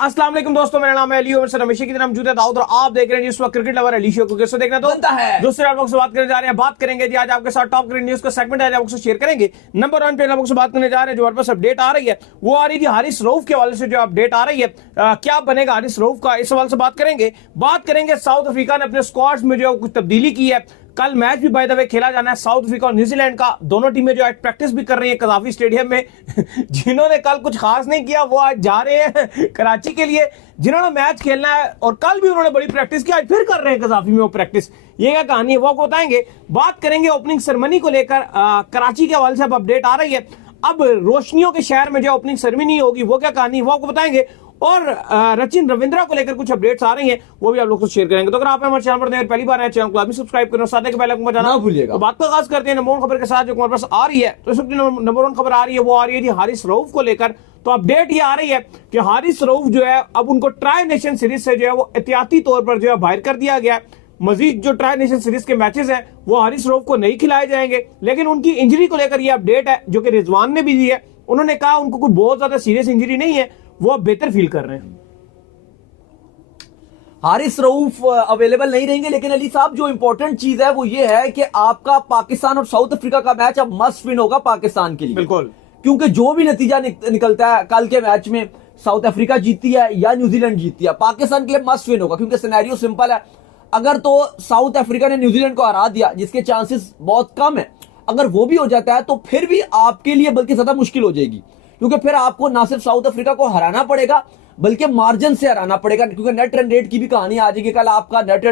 अस्सलाम वालेकुम दोस्तों, मेरा नाम है अली और सर हमेशा की तरह मौजूद है दाऊद और आप देख रहे हैं जिस वक्त क्रिकेट लवर अली शो को कैसे देखना तो दूसरे आप लोग से बात करने जा रहे हैं। बात करेंगे जी आज आपके साथ टॉप क्रिकेट न्यूज का सेगमेंट है, आपको शेयर करेंगे। नंबर 1 पे आप लोग से बात करने जा रहे हैं, जो हमारे पास अपडेट आ रही है वो आ रही थी हारिस रऊफ के हवाले से जो अपडेट आ रही है। क्या बनेगा हारिस रऊफ का, इस सवाल से बात करेंगे। साउथ अफ्रीका ने अपने स्क्वाड्स में जो कुछ तब्दीली की है। कल मैच भी बाय द वे खेला जाना है साउथ अफ्रीका और न्यूजीलैंड का। दोनों टीमें जो आज प्रैक्टिस भी कर रही हैं कज़ाफी स्टेडियम में। जिन्होंने कल कुछ खास नहीं किया वो आज जा रहे हैं कराची के लिए। जिन्होंने मैच खेलना है और कल भी उन्होंने बड़ी प्रैक्टिस की, आज फिर कर रहे हैं कज़ाफी में वो प्रैक्टिस। ये क्या कहानी है वो आपको बताएंगे। बात करेंगे ओपनिंग सेरेमनी को लेकर, कराची के हवाले से अब अपडेट आ रही है। अब रोशनियों के शहर में जो ओपनिंग सेरेमनी होगी वो क्या कहानी है वो आपको बताएंगे। और रचिन रविंद्रा को लेकर कुछ अपडेट्स आ रही हैं वो भी आप लोग को शेयर करेंगे। तो अगर आप हमारे चैनल पर नए पहली बार आए चैनल को सब्सक्राइब करें, साथ ही बेल आइकन बजाना ना भूलिएगा। तो बात का आगाज करते हैं नंबर 1 खबर के साथ जो हमारे पास आ रही है। तो इस वक्त नंबर 1 खबर आ रही है वो आ रही है जी हारिस रऊफ को लेकर। तो अपडेट ये आ रही है कि हारिस रऊफ जो है अब उनको ट्राई नेशन सीरीज से जो है वो एहतियाती तौर पर जो है बाहर कर दिया गया। मजीद जो ट्राई नेशन सीरीज के मैचेस हैं वो हारिस रऊफ को नहीं खिलाए जाएंगे। लेकिन उनकी इंजरी को लेकर ये अपडेट है जो कि रिजवान ने भी दी है। उन्होंने कहा उनको कोई बहुत ज्यादा सीरियस इंजरी नहीं है, वो अब बेहतर फील कर रहे हैं। हारिस रऊफ अवेलेबल नहीं रहेंगे, लेकिन अली साहब जो इंपॉर्टेंट चीज है वो ये है कि आपका पाकिस्तान और साउथ अफ्रीका का मैच अब मस्ट विन होगा पाकिस्तान के लिए। बिल्कुल, क्योंकि जो भी नतीजा निकलता है कल के मैच में, साउथ अफ्रीका जीतती है या न्यूजीलैंड जीतती है, पाकिस्तान के लिए मस्ट विन होगा। क्योंकि सिनेरियो सिंपल है, अगर तो साउथ अफ्रीका ने न्यूजीलैंड को हरा दिया, जिसके चांसेस बहुत कम है, अगर वो भी हो जाता है तो फिर भी आपके लिए बल्कि ज्यादा मुश्किल हो जाएगी। क्योंकि फिर आपको ना सिर्फ साउथ अफ्रीका को हराना पड़ेगा बल्कि मार्जिन से हराना पड़ेगा। क्योंकि नेट रन रेट की भी कहानी आ जाएगी। कल आपका नेट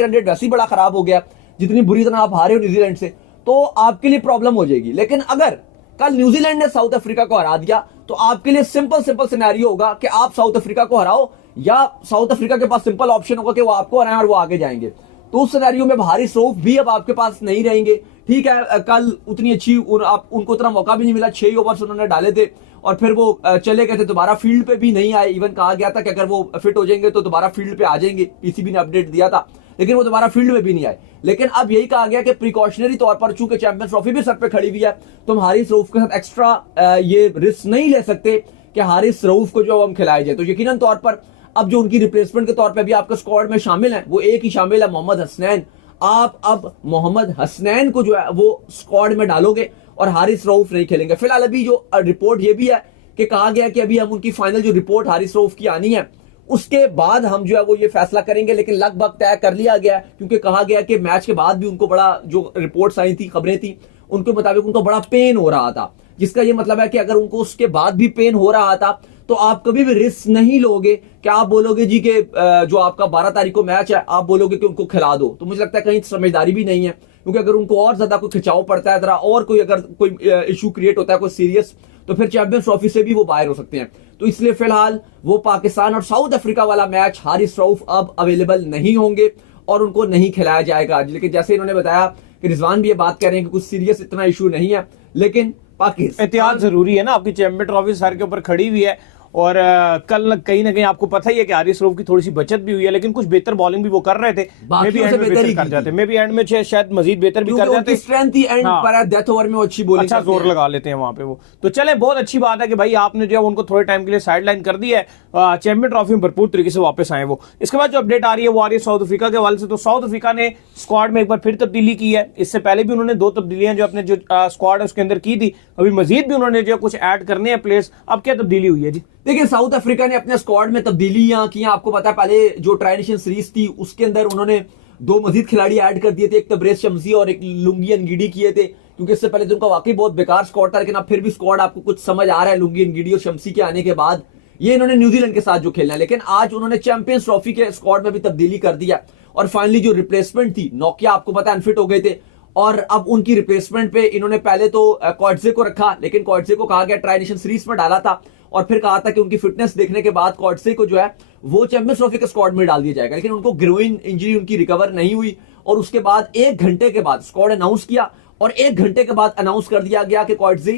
रन रेट वैसे ही बड़ा खराब हो गया, जितनी बुरी तरह आप हारे हो न्यूजीलैंड से, तो आपके लिए प्रॉब्लम हो जाएगी। लेकिन अगर कल न्यूजीलैंड ने साउथ अफ्रीका को हरा दिया तो आपके लिए सिंपल सिनेरियो होगा कि आप साउथ अफ्रीका को हराओ या साउथ अफ्रीका के पास सिंपल ऑप्शन होगा कि वो आपको हराएं और वो आगे जाएंगे। तो उस सिनेरियो में हारिस रऊफ भी अब आपके पास नहीं रहेंगे। ठीक है, कल उतनी अच्छी उनको उतना मौका भी नहीं मिला, 6 ओवर्स उन्होंने डाले थे और फिर वो चले गए थे, दोबारा फील्ड पे भी नहीं आए। इवन कहा गया था कि अगर वो फिट हो जाएंगे तो दोबारा फील्ड पे आ जाएंगे, पीसीबी ने अपडेट दिया था, लेकिन वो दोबारा फील्ड में भी नहीं आए। लेकिन अब यही कहा गया कि प्रिकॉशनरी तौर पर चूंकि चैंपियंस ट्रॉफी भी सर पे खड़ी हुई है तो हम हारिस रऊफ के साथ एक्स्ट्रा ये रिस्क नहीं ले सकते कि हारिस रऊफ को जो हम खिलाए जाए। तो यकीनन तौर पर अब जो उनकी रिप्लेसमेंट के तौर पर भी आपके स्क्वाड में शामिल है वो एक ही शामिल है, मोहम्मद हसनैन। आप अब मोहम्मद हसनैन को जो है वो स्क्वाड में डालोगे और हारिस रऊफ नहीं खेलेंगे। फिलहाल अभी जो रिपोर्ट ये भी है कि कहा गया कि अभी हम उनकी फाइनल जो रिपोर्ट हारिस रऊफ की आनी है उसके बाद हम जो है वो ये फैसला करेंगे। लेकिन लगभग तय कर लिया गया, क्योंकि कहा गया कि मैच के बाद भी उनको बड़ा, जो रिपोर्ट्स आई थी, खबरें थी, उनके मुताबिक उनको बड़ा पेन हो रहा था। जिसका ये मतलब है कि अगर उनको उसके बाद भी पेन हो रहा था तो आप कभी भी रिस्क नहीं लोगे कि आप बोलोगे जी कि जो आपका 12 तारीख को मैच है आप बोलोगे कि उनको खिला दो। तो मुझे लगता है कहीं समझदारी भी नहीं है, क्योंकि अगर उनको और ज्यादा कोई खिंचाव पड़ता है, जरा और कोई अगर कोई इशू क्रिएट होता है कोई सीरियस, तो फिर चैंपियंस ट्रॉफी से भी वो बाहर हो सकते हैं। तो इसलिए फिलहाल वो पाकिस्तान और साउथ अफ्रीका वाला मैच हारिस रऊफ अब अवेलेबल नहीं होंगे और उनको नहीं खिलाया जाएगा। लेकिन जैसे इन्होंने बताया कि रिजवान भी ये बात कह रहे हैं कि कुछ सीरियस इतना इशू नहीं है, लेकिन पाकिस्तान एहतियात जरूरी है ना। आपकी चैंपियन ट्रॉफी सर के ऊपर खड़ी हुई है और कल कहीं ना कहीं आपको पता ही है कि हारिस रऊफ की थोड़ी सी बचत भी हुई है, लेकिन कुछ बेहतर बॉलिंग भी वो कर रहे थे। मे भी एंड में शायद मजीद बेहतर भी कर जाते। स्ट्रेंथ ही एंड पर है, डेथ ओवर में अच्छी बॉलिंग, अच्छा जोर लगा लेते हैं वहां पे वो। तो चले, बहुत अच्छी बात है कि भाई आपने जो है उनको थोड़े टाइम के लिए साइडलाइन कर दी है, चैंपियन ट्रॉफी में भरपूर तरीके से वापस आए वो। इसके बाद जो अपडेट आ रही है वो आ रही है साउथ अफ्रीका के हवाले से। तो साउथ अफ्रीका ने स्क्वाड में एक बार फिर तब्दीली की है। इससे पहले भी उन्होंने 2 तब्दीलियां जो अपने जो स्क्वाड है उसके अंदर की थी। अभी मजीद भी उन्होंने जो कुछ ऐड करने हैं प्लेयर्स। अब क्या तब्दीली हुई है जी? देखिए, साउथ अफ्रीका ने अपने स्क्वाड में तब्दीलियां की। आपको पता है पहले जो ट्राई नेशन सीरीज थी उसके अंदर उन्होंने 2 मजीद खिलाड़ी ऐड कर दिए थे, एक तबरेज शमसी और एक लुंगी अनगिडी किए थे, क्योंकि इससे पहले तो उनका वाकई बहुत बेकार स्क्वाड था। लेकिन अब फिर भी स्क्वाड आपको कुछ समझ आ रहा है लुंगी अनगिडी और शमसी के आने के बाद। ये इन्होंने न्यूजीलैंड के साथ जो खेलना है, लेकिन आज उन्होंने चैंपियंस ट्रॉफी के स्क्वाड में भी तब्दीली कर दिया। और फाइनली जो रिप्लेसमेंट थी, नोकिया आपको पता है अनफिट हो गए थे, और अब उनकी रिप्लेसमेंट पे इन्होंने पहले तो क्वाड्जे को रखा, लेकिन क्वाड्जे को कहा गया ट्राई नेशन सीरीज में डाला था और फिर कहा था कि उनकी फिटनेस देखने के बाद क्वाड्जे को जो है वो चैंपियंस ट्रॉफी के स्क्वाड में डाल दिया जाएगा। लेकिन उनको ग्रोइन इंजरी उनकी रिकवर नहीं हुई और उसके बाद 1 घंटे के बाद स्क्वाड अनाउंस किया और 1 घंटे के बाद अनाउंस कर दिया गया कि क्वाड्जे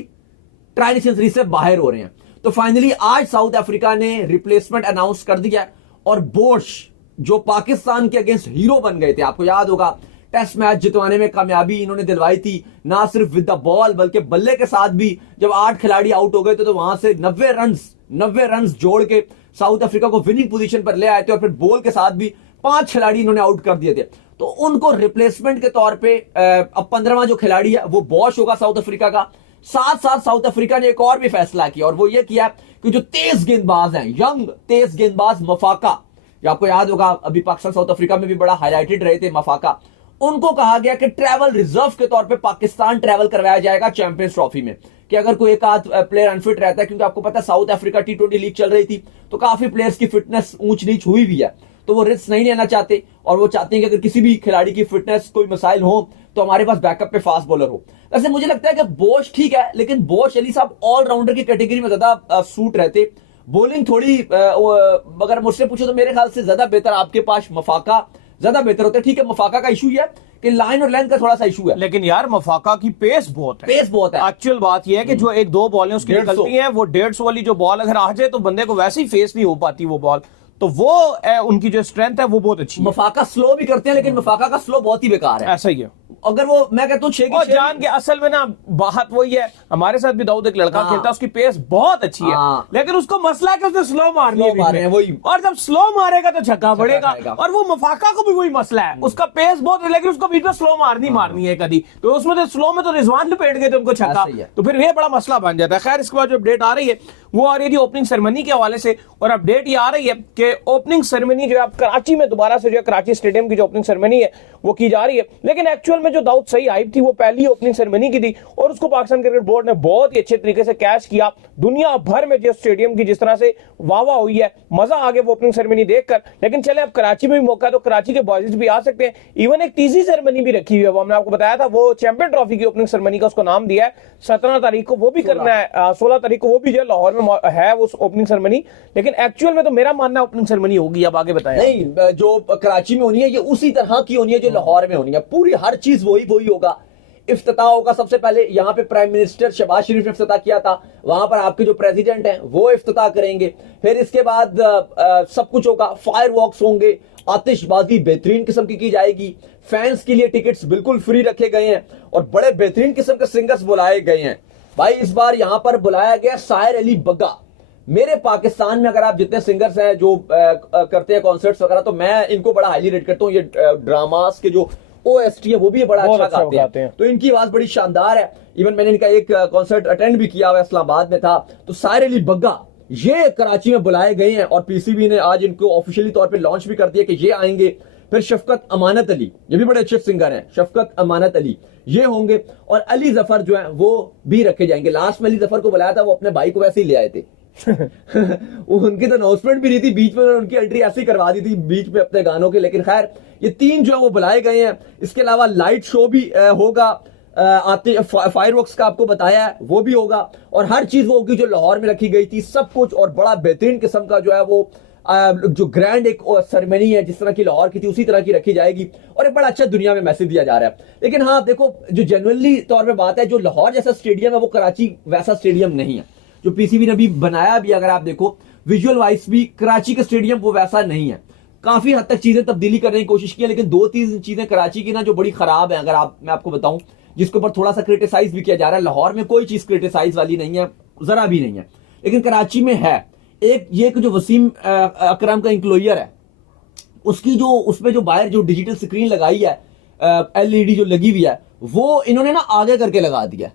ट्राई नेशन सीरीज से बाहर हो रहे हैं। तो फाइनली आज साउथ अफ्रीका ने रिप्लेसमेंट अनाउंस कर दिया और बोश जो पाकिस्तान के अगेंस्ट हीरो बन गए थे, आपको याद होगा टेस्ट मैच जितवाने में कामयाबी इन्होंने दिलवाई थी, ना सिर्फ विद द बॉल बल्कि बल्ले के साथ भी। जब 8 खिलाड़ी आउट हो गए थे तो वहां से 90 रन जोड़ के साउथ अफ्रीका को विनिंग पोजीशन पर ले आए थे और फिर बॉल के साथ भी 5 खिलाड़ी इन्होंने आउट कर दिए थे। तो उनको रिप्लेसमेंट के तौर पे अब 15वां जो खिलाड़ी है वो बॉश होगा साउथ अफ्रीका का। साथ साथ साउथ अफ्रीका ने एक और भी फैसला किया और वो ये किया कि जो तेज गेंदबाज हैं, यंग तेज गेंदबाज मफाका, जो आपको याद होगा अभी पाकिस्तान साउथ अफ्रीका में भी बड़ा हाईलाइटेड रहे थे मफाका, उनको कहा गया कि ट्रैवल रिजर्व के तौर पे पाकिस्तान ट्रैवल करवाया जाएगा चैंपियंस ट्रॉफी में, कि अगर कोई एक आध प्लेयर अनफिट रहता है, क्योंकि आपको पता है साउथ अफ्रीका T20 लीग चल रही थी तो काफी प्लेयर्स की फिटनेस ऊंच नीच हुई भी है, तो वो रिस्क नहीं लेना चाहते और वो चाहते हैं कि अगर किसी भी खिलाड़ी की फिटनेस कोई मसाइल हो तो हमारे पास बैकअप पे फास्ट बॉलर हो। वैसे मुझे लगता है कि बोश ठीक है, लेकिन बोश अली साहब ऑलराउंडर की कैटेगरी में ज्यादा सूट रहते। बॉलिंग थोड़ी अगर मुझसे पूछो तो मेरे ख्याल से ज्यादा बेहतर आपके पास मफाका ज्यादा बेहतर होता है। ठीक है, मफाका का इशू है कि लाइन और लेंथ का थोड़ा सा इशू है, लेकिन यार मफाका की पेस बहुत है, पेस बहुत है। एक्चुअल बात यह है कि जो एक दो बॉलें उसकी 150 निकलती हैं, वो 150 वाली जो बॉल अगर आ जाए तो बंदे को वैसे ही फेस नहीं हो पाती वो बॉल, तो वो उनकी जो स्ट्रेंथ है वो बहुत अच्छी है। मफाका स्लो भी करते हैं, लेकिन मफाका का स्लो बहुत ही बेकार है। ऐसा ही है। अगर वो मैं कहता हूँ 6 की जान के असल में ना बात वही है, हमारे साथ भी दाऊद एक लड़का खेलता है, उसकी पेस बहुत अच्छी है, लेकिन उसको मसला है कि उसने स्लो मारनी है वही, और जब स्लो मारेगा तो छक्का पड़ेगा। और वो मफाका को भी वही मसला है, उसका पेस बहुत है लेकिन उसको बीच में स्लो मारनी है कभी, तो उसमें तो स्लो में तो रिजवान लपेट गए थे उनको छक्का, तो फिर ये बड़ा मसला बन जाता है। खैर, इसके बाद जो अपडेट आ रही है वो आ रही थी ओपनिंग सेरेमनी के हवाले से, और अपडेट ये आ रही है कि ओपनिंग सेरेमनी जो है कराची में दोबारा से जो है कराची स्टेडियम की जो ओपनिंग सेरेमनी है वो की जा रही है, लेकिन एक्चुअल में जो दाऊद सही हाइप थी वो पहली ओपनिंग सेरेमनी की थी और उसको पाकिस्तान क्रिकेट बोर्ड ने बहुत ही अच्छे तरीके से कैच किया। दुनिया भर में जिस स्टेडियम की जिस तरह से वाह हुई है, मजा आ गया वो ओपनिंग सेरेमनी देखकर। लेकिन चले अब कराची में भी मौका है तो कराची के बॉयज भी आ सकते हैं। इवन एक तीसरी सेरेमनी भी रखी हुई है, वो हमने आपको बताया था, वो चैंपियन ट्रॉफी की ओपनिंग सेरेमनी का उसको नाम दिया है। 17 तारीख को वो भी करना है, 16 तारीख को वो भी जो लाहौर में है वो ओपनिंग सेरेमनी, लेकिन एक्चुअल में तो मेरा मानना है ओपनिंग सेरेमनी होगी। अब आगे बताएं। नहीं, जो कराची में होनी है ये उसी तरह की होनी है जो लाहौर में होनी है, पूरी हर चीज वही होगा। इफ्तिताह होगा, सबसे पहले यहाँ पे प्राइम मिनिस्टर शहबाज शरीफ ने इफ्तिताह किया था, वहां पर आपके जो प्रेसिडेंट हैं वो इफ्तिताह करेंगे। फिर इसके बाद सब कुछ होगा, फायर वॉक्स होंगे, आतिशबाजी बेहतरीन किस्म की जाएगी, फैंस के लिए टिकट्स बिल्कुल फ्री रखे गए हैं और बड़े बेहतरीन किस्म के सिंगर्स बुलाए गए हैं। भाई इस बार यहां पर बुलाया गया शायर अली बग्गा। मेरे पाकिस्तान में अगर आप जितने सिंगर्स हैं जो करते हैं कॉन्सर्ट्स वगैरह, तो मैं इनको बड़ा हाईली रेट करता हूँ। ये ड्रामास के जो OST है वो भी बड़ा अच्छा गाते हैं, तो इनकी आवाज बड़ी शानदार है। इवन मैंने इनका एक कॉन्सर्ट अटेंड भी किया हुआ, इस्लामाबाद में था। तो शायर अली बग्गा ये कराची में बुलाए गए हैं और PCB ने आज इनको ऑफिशियली तौर पे लॉन्च भी कर दिया कि ये आएंगे। फिर शफकत अमानत अली, ये भी बड़े अच्छे सिंगर हैं, शफकत अमानत अली ये होंगे, और अली जफर जो है वो भी रखे जाएंगे। लास्ट में अली जफर को बुलाया था, वो अपने भाई को वैसे ही ले आए थे उनकी तो अनाउंसमेंट भी नहीं थी, बीच में उनकी एंट्री ऐसी करवा दी थी बीच में अपने गानों के। लेकिन खैर ये 3 जो है वो बुलाए गए हैं। इसके अलावा लाइट शो भी होगा, फायरवर्क्स का आपको बताया है वो भी होगा, और हर चीज वो होगी जो लाहौर में रखी गई थी, सब कुछ, और बड़ा बेहतरीन किस्म का जो है वो जो ग्रैंड एक सेरेमनी है जिस तरह की लाहौर की थी उसी तरह की रखी जाएगी, और एक बड़ा अच्छा दुनिया में मैसेज दिया जा रहा है। लेकिन हाँ देखो, जो जेन्युइनली तौर पे बात है, जो लाहौर जैसा स्टेडियम है वो कराची वैसा स्टेडियम नहीं है। जो PCB ने अभी बनाया भी, अगर आप देखो विजुअल वाइज भी, कराची का स्टेडियम वो वैसा नहीं है। काफी हद तक चीजें तब्दीली करने की कोशिश की है, लेकिन 2-3 चीजें कराची की ना जो बड़ी खराब है, अगर मैं आपको बताऊं, जिसके ऊपर थोड़ा सा क्रिटिसाइज भी किया जा रहा है। लाहौर में कोई चीज क्रिटिसाइज वाली नहीं है, जरा भी नहीं है, लेकिन कराची में है। ये जो वसीम अकरम का इंक्लोयर है, उसकी जो उसमें जो बाहर जो डिजिटल स्क्रीन लगाई है, LED जो लगी हुई है, वो इन्होंने ना आगे करके लगा दिया,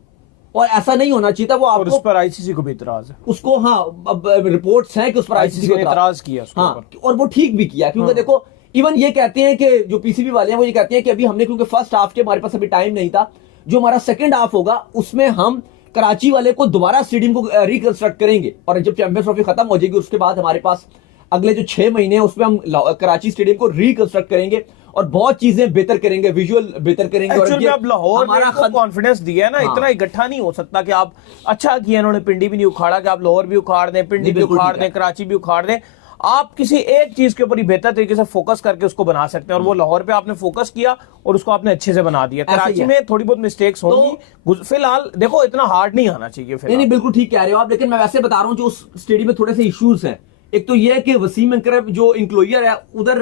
और ऐसा नहीं होना चाहिए था। वो आपको, उस पर ICC को भी इतराज है उसको, हाँ अब रिपोर्ट्स हैं कि उस पर ICC को इतराज किया, हाँ, और वो ठीक भी किया, क्योंकि देखो इवन ये कहते हैं कि जो PCB वाले हैं वो ये कहते हैं कि अभी हमने, क्योंकि फर्स्ट हाफ के हमारे पास अभी टाइम नहीं था, जो हमारा सेकंड हाफ होगा उसमें हम कराची वाले को दोबारा स्टेडियम को रिकंस्ट्रक्ट करेंगे, और जब चैंपियंस ट्रॉफी खत्म हो जाएगी उसके बाद हमारे पास अगले जो 6 महीने हैं उसमें हम कराची स्टेडियम को रिकंस्ट्रक्ट करेंगे और बहुत चीजें बेहतर करेंगे, विजुअल बेहतर करेंगे। और अब लाहौर हमारा कॉन्फिडेंस दिया है ना, इतना इकट्ठा नहीं हो सकता कि आप अच्छा किया इन्होंने पिंडी भी नहीं उखाड़ा कि आप लाहौर भी उखाड़ दें, पिंडी भी उखाड़ दें, कराची भी उखाड़ दें। आप किसी एक चीज के ऊपर ही बेहतर तरीके से फोकस करके उसको बना सकते हैं, और वो लाहौर पे आपने फोकस किया और उसको आपने अच्छे से बना दिया। कराची में थोड़ी बहुत मिस्टेक्स होंगी, फिलहाल देखो इतना हार्ड नहीं आना चाहिए। नहीं बिल्कुल ठीक कह रहे हो आप, लेकिन मैं वैसे बता रहा हूँ जो उस स्टेडियम में थोड़े से इश्यूज हैं। एक तो यह है कि वसीम अकरम जो इंक्लोयर है उधर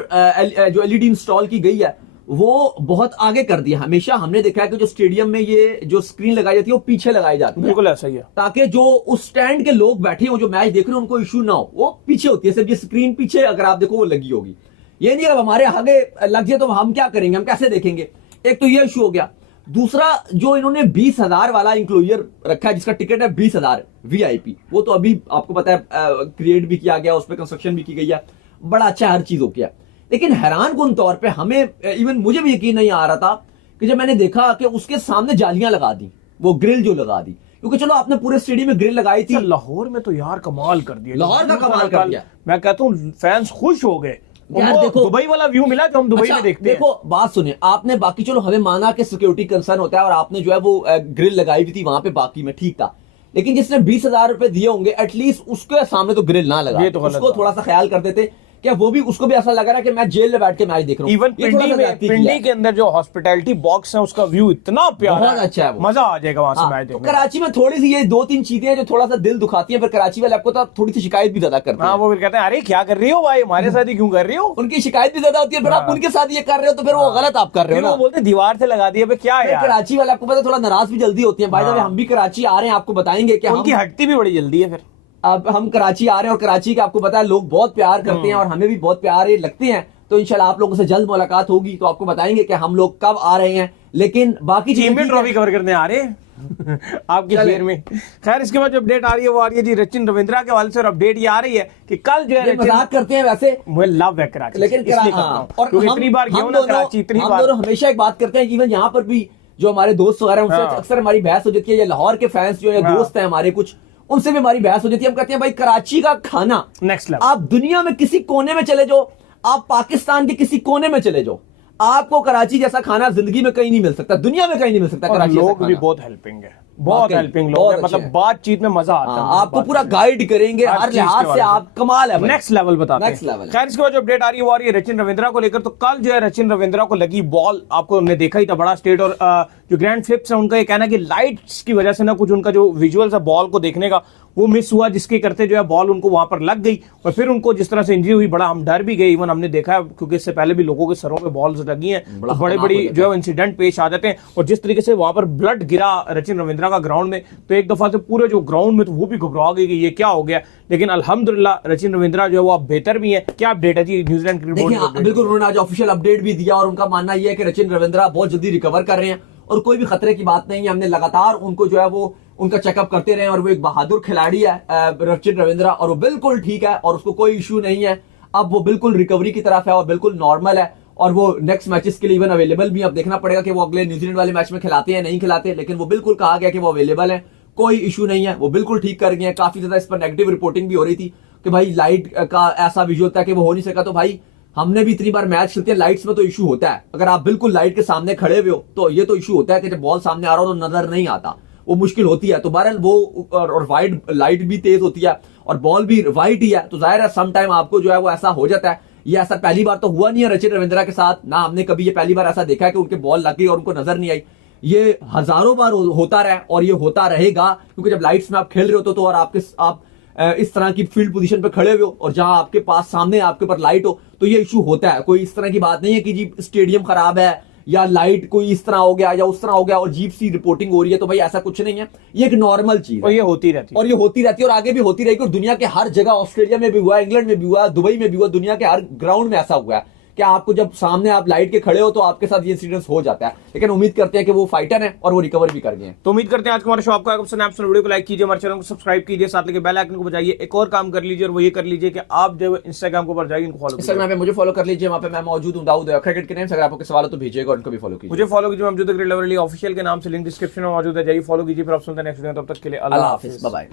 जो LED इंस्टॉल की गई है वो बहुत आगे कर दिया। हमेशा हमने देखा है कि जो स्टेडियम में ये जो स्क्रीन लगाई जाती है वो पीछे लगाई जाती है, बिल्कुल ऐसा ही है, ताकि जो उस स्टैंड के लोग बैठे हो जो मैच देख रहे हो उनको इशू ना हो। वो पीछे होती है, सिर्फ ये स्क्रीन पीछे अगर आप देखो वो लगी होगी। ये नहीं अब हमारे आगे लग जाए तो हम क्या करेंगे, हम कैसे देखेंगे। एक तो ये इशू हो गया। दूसरा, जो इन्होंने 20,000 वाला इंक्लोजर रखा है जिसका टिकट है 20,000 VIP, वो तो अभी आपको पता है क्रिएट भी किया गया, उस पर कंस्ट्रक्शन भी की गई है, बड़ा अच्छा हर चीज हो गया। लेकिन हैरान कुन तौर पे हमें, इवन मुझे भी यकीन नहीं आ रहा था कि जब मैंने देखा कि उसके सामने जालियां लगा दी, वो ग्रिल जो लगा दी, क्योंकि चलो आपने पूरे स्टेडियम में ग्रिल लगाई थी। लाहौर में तो यार कमाल कर दिया, लाहौर का कमाल कर दिया। मैं कहता हूँ फैंस खुश हो गए यार। देखो दुबई वाला व्यू मिला जो हम दुबई में देखते हैं। देखो बात सुनिए, आपने बाकी चलो हमें माना कि सिक्योरिटी कंसर्न होता है और आपने जो है वो ग्रिल लगाई हुई थी वहां पे, बाकी में ठीक था। लेकिन जिसने 20,000 रुपए दिए होंगे एटलीस्ट उसके सामने तो ग्रिल ना लगा, ये तो उसको थोड़ा सा ख्याल कर देते। क्या वो भी, उसको भी ऐसा लग रहा है कि मैं जेल में बैठ के मैच देख रहा हूँ। इवन पिंडी के अंदर जो हॉस्पिटैलिटी बॉक्स है उसका व्यू इतना प्यारा, बहुत अच्छा है, मजा आ जाएगा वहां से मैच तो देखने। कराची में थोड़ी सी ये 2-3 चीजें हैं जो थोड़ा सा दिल दुखाती हैं, पर कराची वाले आपको तो थोड़ी सी शिकायत भी ज्यादा करते हैं। वो फिर कहते हैं अरे क्या कर रही हो भाई, हमारे साथ ही क्यों कर रही हो। उनकी शिकायत भी ज्यादा होती है, फिर आप उनके साथ ये कर रहे हो तो फिर वो गलत आप कर रहे हो ना। वो बोलते दीवार से लगा दिया, क्या है। कराची वाले आपको पता थोड़ा नाराज भी जल्दी होती है। भाई साहब हम भी कराची आ रहे हैं, आपको बताएंगे कि उनकी हटती भी बड़ी जल्दी है। फिर अब हम कराची आ रहे हैं और कराची के आपको पता है लोग बहुत प्यार करते हैं और हमें भी बहुत प्यारे लगते हैं। तो इंशाल्लाह आप लोगों से जल्द मुलाकात होगी, तो आपको बताएंगे कि हम लोग कब आ रहे हैं। लेकिन बाकी चैंपियन ट्रॉफी कवर करने आ रहे हैं आपके शहर में। खैर इसके बाद जो अपडेट आ रही है वो आ रही है जी रचिन रविंद्रा के हवाले से, और अपडेट ये आ रही है कि कल जो है मजाक करते हैं वैसे, मुझे लव है कराची, लेकिन और इतनी बार गया हूं ना कराची, इतनी बार। हम दोनों हमेशा एक बात करते हैं कि इवन यहाँ पर भी जो हमारे दोस्त वगैरह उनसे अक्सर हमारी बहस हो जाती है, या लाहौर के फैंस जो है दोस्त हैं हमारे कुछ, उनसे भी हमारी बहस हो जाती है। हम कहते हैं भाई कराची का खाना नेक्स्ट लेवल। आप दुनिया में किसी कोने में चले जाओ, आप पाकिस्तान के किसी कोने में चले जाओ, आपको कराची जैसा खाना जिंदगी में कहीं नहीं मिल सकता, दुनिया में कहीं नहीं मिल सकता। कराची लोग भी बहुत हेल्पिंग है, बहुत हेल्पिंग लोग हैं, मतलब बातचीत में मजा आता है। आपको पूरा गाइड करेंगे हर लिहाज से, आप कमाल है, नेक्स्ट लेवल बताते हैं। Next level. खैर इसके बाद जो अपडेट आ रही है वो आ रही है रचिन रविंद्रा को लेकर। तो कल जो है रचिन रविंद्रा को लगी बॉल, आपको हमने देखा ही था बड़ा स्टेट, और जो ग्रैंड फ्लिप्स है उनका ये कहना है कि लाइट्स की वजह से ना कुछ उनका जो विजुअल्स है बॉल को देखने का वो मिस हुआ, जिसके करते जो है बॉल उनको वहां पर लग गई और फिर उनको जिस तरह से इंजरी हुई बड़ा हम डर भी गए। इवन हमने देखा है क्योंकि इससे पहले भी लोगों के सरों पे बॉल्स लगी हैं तो बड़े बड़ी जो है इंसिडेंट पेश आ जाते हैं। और जिस तरीके से वहां पर ब्लड गिरा रचिन रविंद्रा का ग्राउंड में, तो एक दफा से पूरे जो ग्राउंड में तो वो भी घबरा गई कि ये क्या हो गया। लेकिन अल्हम्दुलिल्लाह रचिन रविंद्रा जो है वो अब बेहतर भी है। क्या अपडेट है जी न्यूजीलैंड क्रिकेट बोर्ड? बिल्कुल, उन्होंने आज ऑफिशियल अपडेट भी दिया और उनका मानना यह है कि रचिन रविंद्रा बहुत जल्दी रिकवर कर रहे हैं और कोई भी खतरे की बात नहीं है। हमने लगातार उनको जो है वो उनका चेकअप करते रहे और वो एक बहादुर खिलाड़ी है रचिन रविंद्रा, और वो बिल्कुल ठीक है और उसको कोई इशू नहीं है। अब वो बिल्कुल रिकवरी की तरफ है और बिल्कुल नॉर्मल है और वो नेक्स्ट मैचेस के लिए इवन अवेलेबल भी। अब देखना पड़ेगा कि वो अगले न्यूजीलैंड वाले मैच में खिलाते हैं नहीं खिलाते, लेकिन वो बिल्कुल कहा गया कि वो अवेलेबल है, कोई इशू नहीं है, वो बिल्कुल ठीक कर गए हैं। काफी ज्यादा इस पर नेगेटिव रिपोर्टिंग भी हो रही थी कि भाई लाइट का ऐसा विजुअल था कि वो हो नहीं सका। तो भाई हमने भी इतनी बार मैच खेलते हैं, लाइट्स में तो इशू होता है। अगर आप बिल्कुल लाइट के सामने खड़े हुए हो तो ये तो इशू होता है कि जब बॉल सामने आ रहा हो तो नजर नहीं आता, वो मुश्किल होती है। तो बहरहाल वो और वाइड लाइट भी तेज होती है और बॉल भी वाइट ही है, तो जाहिर है सम टाइम आपको जो है वो ऐसा हो जाता है। ये ऐसा पहली बार तो हुआ नहीं है रचिन रविंद्रा के साथ, ना हमने कभी ये पहली बार ऐसा देखा है कि उनके बॉल लगी और उनको नजर नहीं आई। ये हजारों बार होता रहा और ये होता रहेगा, क्योंकि जब लाइट्स में आप खेल रहे होते तो और आप इस तरह की फील्ड पोजीशन पे खड़े हुए हो और जहां आपके पास सामने आपके ऊपर लाइट हो तो ये इशू होता है। कोई इस तरह की बात नहीं है कि जी स्टेडियम खराब है या लाइट कोई इस तरह हो गया या उस तरह हो गया और अजीब सी रिपोर्टिंग हो रही है, तो भाई ऐसा कुछ नहीं है, ये एक नॉर्मल चीज है और ये होती रहती है और आगे भी होती रहेगी। और दुनिया के हर जगह, ऑस्ट्रेलिया में भी हुआ, इंग्लैंड में भी हुआ, दुबई में भी हुआ, दुनिया के हर ग्राउंड में ऐसा हुआ है कि आपको जब सामने आप लाइट के खड़े हो तो आपके साथ ये इंसिडेंस हो जाता है। लेकिन उम्मीद करते हैं कि वो फाइटर है और वो रिकवर भी कर गए हैं। तो उम्मीद करते हैं आज हमारे शो आपको वीडियो को लाइक कीजिए, हमारे चैनल को सब्सक्राइब कीजिए, साथ लेके बेल आइकन को बजाइए। एक और काम कर लीजिए और वो ये कर लीजिए कि आप जो इंस्टाग्राम के ऊपर जाइए, इनको फॉलो इंस्टाग्राम पे मुझे फॉलो कर लीजिए, वहां पे मैं मौजूद हूं दाऊद क्रिकेट के नाम से। अगर आपको सवाल हो तो भेजिएगा और उनको भी फॉलो कीजिए। मुझे फॉलो कीजिए मौजूद क्रिकेट लवली ऑफिशियल के नाम से, लिंक डिस्क्रिप्शन में मौजूद है, जाइए फॉलो कीजिए। फिर आप सुनते हैं नेक्स्ट वीडियो, तब तक के लिए अल्लाह हाफिज़, बाय बाय।